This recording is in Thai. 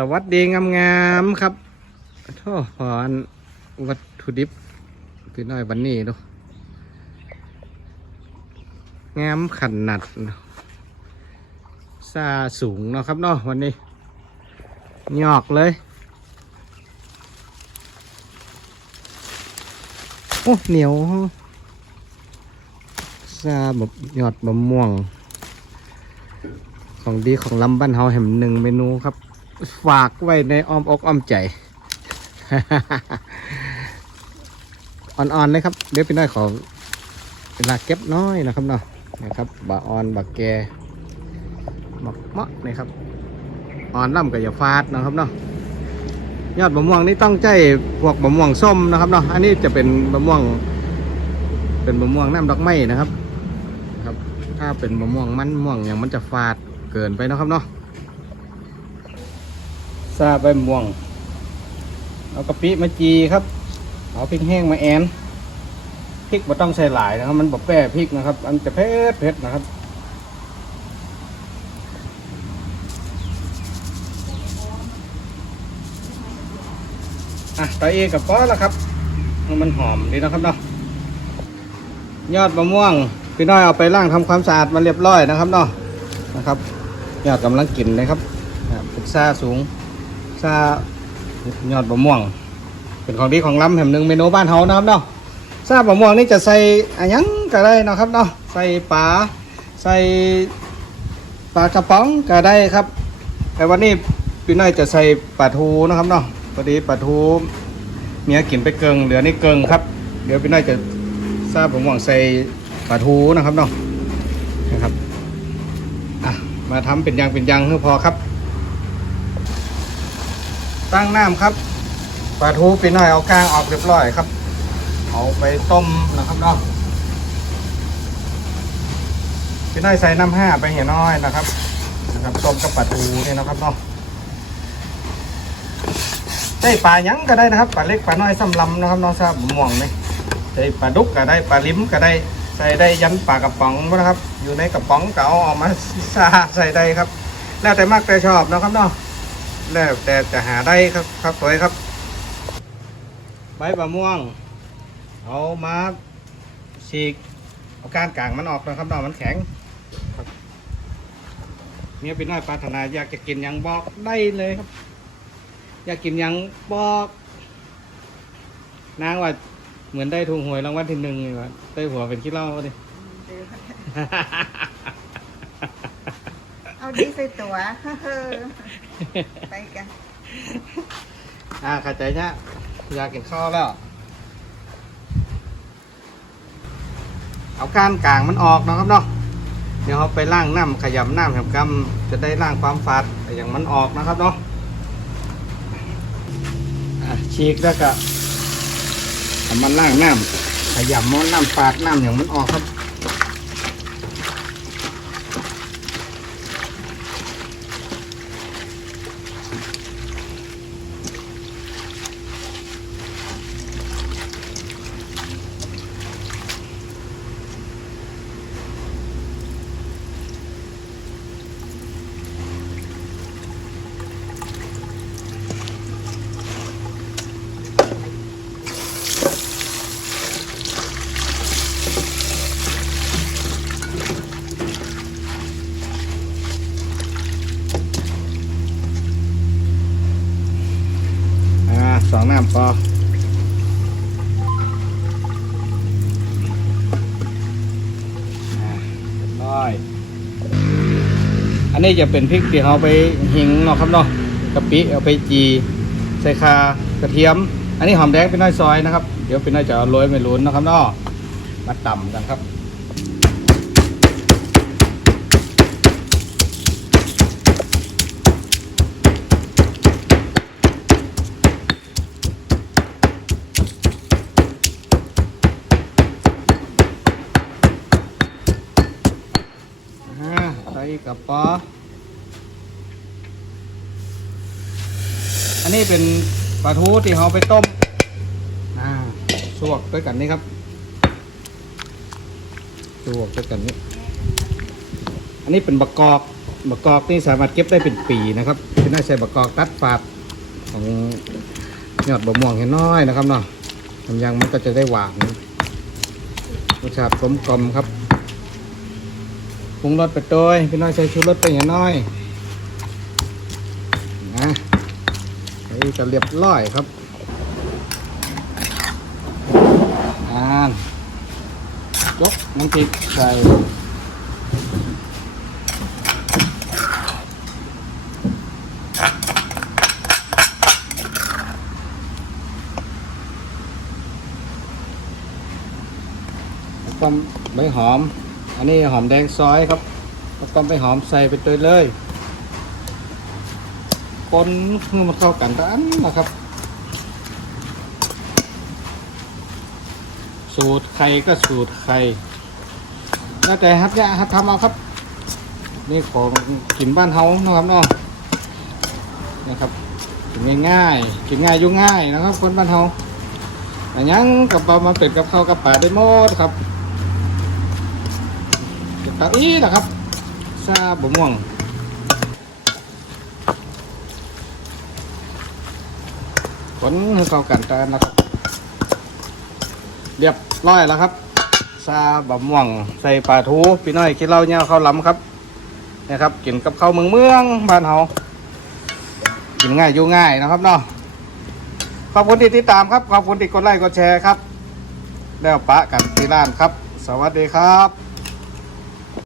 สวัสดีงามๆครับโทษพรวัตถุดิบพี่น้อยวันนี้ดูงามขันนัดซาสูงเนาะครับเนาะวันนี้หยอกเลยโอ้เหนียวซาแบบยอดมะม่วง ของดีของลำบ้านเฮาแห่งหนึ่งเมนูครับ ฝากไว้ในอ้อมอกอ้อมใจ อ่อนๆเลยครับ เดี๋ยวพี่น้อยขอเวลาเก็บน้อยนะครับเนาะนะครับบาออนบาแกบักเมาะนี่ครับอ่อนล่ำกับอย่าฟาดนะครับเนาะยอดมะม่วงนี่ต้องใจพวกมะม่วงส้มนะครับเนาะอันนี้จะเป็นมะม่วง เป็นมะม่วงน้ำดอกไม้นะครับ ครับ ถ้าเป็นมะม่วงมันม่วงอย่างมันจะฟาดเกินไปนะครับเนาะ ซาใบม่วง เอากะปิมาจีครับ เอาพริกแห้งมาแอนพริกไม่ต้องใส่หลายนะครับ มันบอกแป้พริกนะครับ อันจะเผ็ดเผ็ดนะครับอะตาเอกับป้อแล้วครับ มันหอมดีนะครับเนาะยอดมะม่วงพี่น้อยเอาไปล้างทำความสะอาดมาเรียบร้อยนะครับเนาะนะครับ ยอดกำลังกินเลยครับอ่าเป็นซาสูง ซายอดมะม่วง เป็นของดีของล้ำแห่งหนึ่งเมนูบ้านเฮานะครับเนาะซาบะม่วงนี่จะใส่อะหยังก็ได้นะครับเนาะใส่ปลาใส่ปลากระป๋องก็ได้ครับ แต่วันนี้พี่น้อยจะใส่ปลาทูนะครับเนาะพอดีปลาทูเมียกินไปเกิงเหลือนี่เกิงครับ เดี๋ยวพี่น้อยจะซาบะม่วงใส่ปลาทูนะครับเนาะนะครับอะมาทำเป็นยังเป็นยังเพื่อพอครับ ตั้งน้ำครับปลาทูปีน้อยเอากลางออกเรียบร้อยครับ เอาไปต้มนะครับเนาะปีน้อยใส่น้ำห้าไปเหี่ยน้อยนะครับนะครับต้มกับปลาทูนี่นะครับเนาะใส่ปลาหยังก็ได้นะครับปลาเล็กปลาน้อยซ้ำลำนะครับน้องทราบม่วงนี่ใส่ปลาดุกก็ได้ปลาลิ้มก็ได้ใส่ได้ยันปลากระป๋องนะครับ อยู่ในกระป๋องก็เอาออกมาซาใส่ได้ครับ แล้วแต่มากแต่ชอบนะครับเนาะ แล้วแต่จะหาได้ครับครับสวยครับ ใบมะม่วง เอามาฉีกเอาก้านกลางมันออกนะครับดอกมันแข็งครับเนี่ยเป็นน้อยปรารถนาอยากจะกินยังบอกได้เลยครับ อยากกินยังบอกนางว่าเหมือนได้ถูกหวยรางวัลที่หนึ่งเลยว่าได้หัวเป็นขี้เหล้าดิเอา ดีใส่ตัวไปกันอ่าเข้าใจเนี่ยอยากกินข้าวแล้ว เอาก้านกลางมันออกเนาะครับเนาะเดี๋ยวเราไปล้างน้ำขยำน้ำแหมกำจะได้ล้างความฝาดอย่างมันออกนะครับเนาะฉีกแล้วก็มันล้างน้ำขยำมันน้ำฝาดน้ำอย่างมันออกครับ อ่าสองน้ำพออ่าเรียบร้อยอันนี้จะเป็นพริกที่เราไปหิงเนาะครับเนาะกะปิเอาไปจีใส่คากระเทียม อันนี้หอมแดงเป็นน้อยซอยนะครับ เดี๋ยวเป็นน้อยจะเอาโรยไม่ลุ้นนะครับเนาะมาต่ำกันครับ อ่าใส่ กระป๋ออันนี้เป็นปลาทูที่เราไปต้มอ่าสวกด้วยกันนี่ครับสวกด้วยกันนี่อันนี้เป็นบะกอกบะกอกนี่สามารถเก็บได้เป็นปีนะครับพี่น้อยใส่บะกอกตัดฝาดของยอดบะม่วงเห็นน้อยนะครับเนาะน้ำยางมันก็จะได้หวานรสชาติกลมกลมๆครับ งรสไปโดยพี่น้อยใส่ชูรสไปเห็นน้อยนะนี่จะเรียบร้อยครับอ่านยกน้ำพริกใส่ต้มใบหอม อันนี้หอมแดงซอยครับแล้วต้มใบหอมใส่ไปตัวเลยคนเพื่อมาเข้ากันกันนะครับ สูตรใครก็สูตรใครแล้วแต่ฮัทยะฮัททำเอาครับ นี่ของกินบ้านเฮานะครับเนาะนะครับกินง่ายๆกินง่ายยุ่งง่ายนะครับ คนบ้านเฮาอันยังกับปลามาเป็ดกับข้าวกับปลาได้หมดครับ ตาอีนะครับซาบะม่วงผลให้เข้ากันแต่นะครับ เรียบร้อยแล้วครับซาบะม่วงใส่ปลาทูพี่น้อยกินเหล้าเนี่ยข้าวล้ำครับนี่ยครับกินกับข้าวเมืองเมืองบ้านเฮากินง่ายอยู่ง่ายนะครับเนาะขอบคุณที่ติดตามครับ ขอบคุณที่กดไลค์กดแชร์ครับ แล้วปะกันที่ร้านครับ สวัสดีครับ